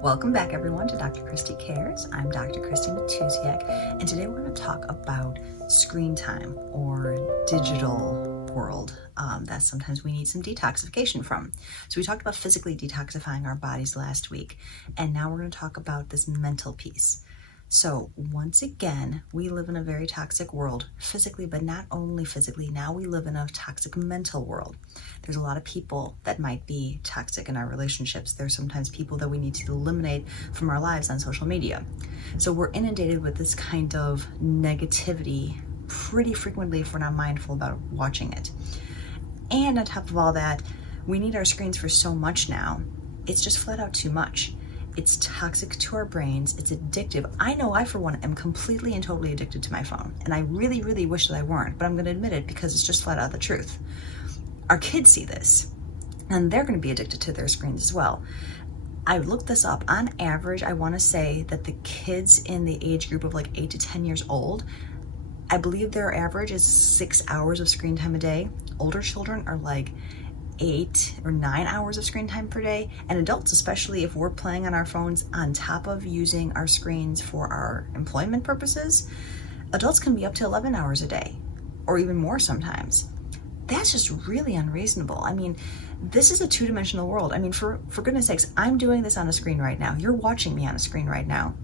Welcome back everyone to Dr. Christy Cares. I'm Dr. Christy Matusiak, and today we're going to talk about screen time or digital world that sometimes we need some detoxification from. So we talked about physically detoxifying our bodies last week, and now we're going to talk about this mental piece. So once again, we live in a very toxic world physically, but not only physically. Now we live in a toxic mental world. There's a lot of people that might be toxic in our relationships. There's sometimes people that we need to eliminate from our lives on social media. So we're inundated with this kind of negativity pretty frequently if we're not mindful about watching it. And on top of all that, we need our screens for so much now. It's just flat out too much. It's toxic to our brains. It's addictive. I know I, for one, am completely and totally addicted to my phone. And I really, really wish that I weren't, but I'm going to admit it because it's just flat out the truth. Our kids see this, and they're going to be addicted to their screens as well. I looked this up. On average, I want to say that the kids in the age group of like 8 to 10 years old, I believe their average is 6 hours of screen time a day. Older children are like 8 or 9 hours of screen time per day, and adults, especially if we're playing on our phones on top of using our screens for our employment purposes, adults can be up to 11 hours a day or even more sometimes. That's just really unreasonable. I mean, this is a two-dimensional world. I mean, for goodness sakes, I'm doing this on a screen right now. You're watching me on a screen right now.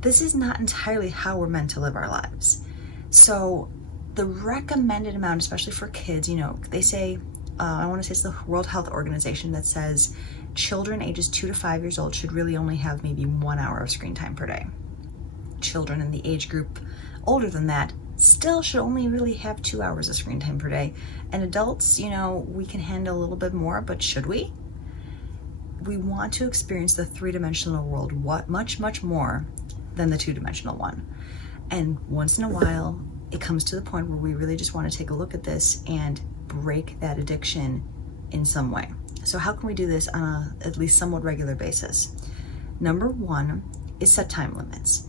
This is not entirely how we're meant to live our lives. So the recommended amount, especially for kids, they say, I want to say it's the World Health Organization that says children ages 2 to 5 years old should really only have maybe 1 hour of screen time per day. Children in the age group older than that still should only really have 2 hours of screen time per day. And adults, we can handle a little bit more, but should we? We want to experience the three-dimensional world much, much more than the two-dimensional one. And once in a while, it comes to the point where we really just want to take a look at this and break that addiction in some way. So how can we do this on a at least somewhat regular basis? Number one is set time limits.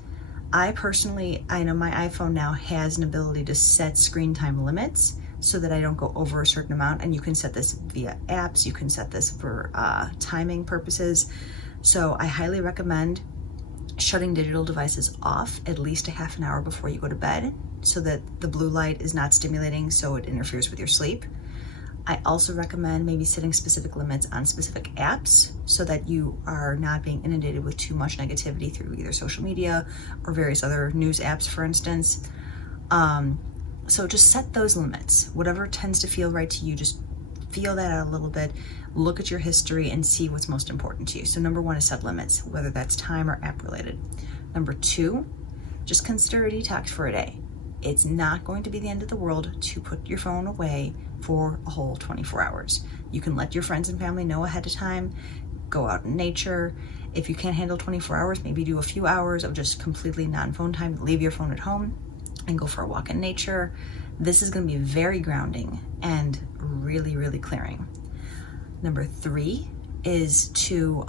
I know my iPhone now has an ability to set screen time limits so that I don't go over a certain amount, and you can set this via apps, you can set this for timing purposes. So I highly recommend shutting digital devices off at least a half an hour before you go to bed so that the blue light is not stimulating so it interferes with your sleep. I also recommend maybe setting specific limits on specific apps so that you are not being inundated with too much negativity through either social media or various other news apps, for instance. So just set those limits. Whatever tends to feel right to you, just feel that out a little bit, look at your history and see what's most important to you. So number one is set limits, whether that's time or app related. Number two, just consider a detox for a day. It's not going to be the end of the world to put your phone away for a whole 24 hours. You can let your friends and family know ahead of time, go out in nature. If you can't handle 24 hours, maybe do a few hours of just completely non-phone time, leave your phone at home and go for a walk in nature. This is going to be very grounding and really, really clearing. Number three is to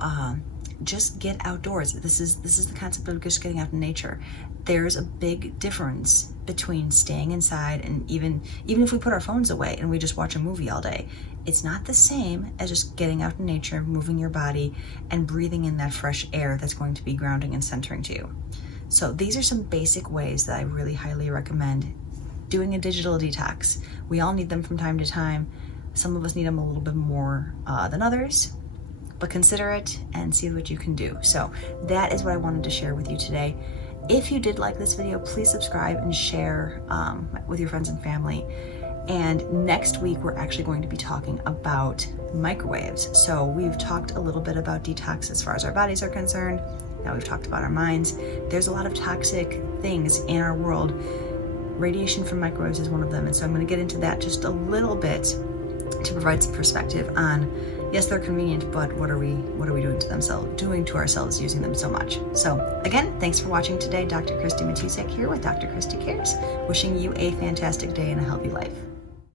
just get outdoors. This is the concept of just getting out in nature. There's a big difference between staying inside and even if we put our phones away and we just watch a movie all day, it's not the same as just getting out in nature, moving your body and breathing in that fresh air that's going to be grounding and centering to you. So these are some basic ways that I really highly recommend doing a digital detox. We all need them from time to time. Some of us need them a little bit more than others, but consider it and see what you can do. So that is what I wanted to share with you today. If you did like this video, please subscribe and share with your friends and family. And next week, we're actually going to be talking about microwaves. So we've talked a little bit about detox as far as our bodies are concerned. Now we've talked about our minds. There's a lot of toxic things in our world. Radiation from microwaves is one of them. And so I'm going to get into that just a little bit to provide some perspective on, yes, they're convenient, but what are we doing to ourselves using them so much? So again, thanks for watching today. Dr. Christy Matusiak here with Dr. Christy Cares, wishing you a fantastic day and a healthy life.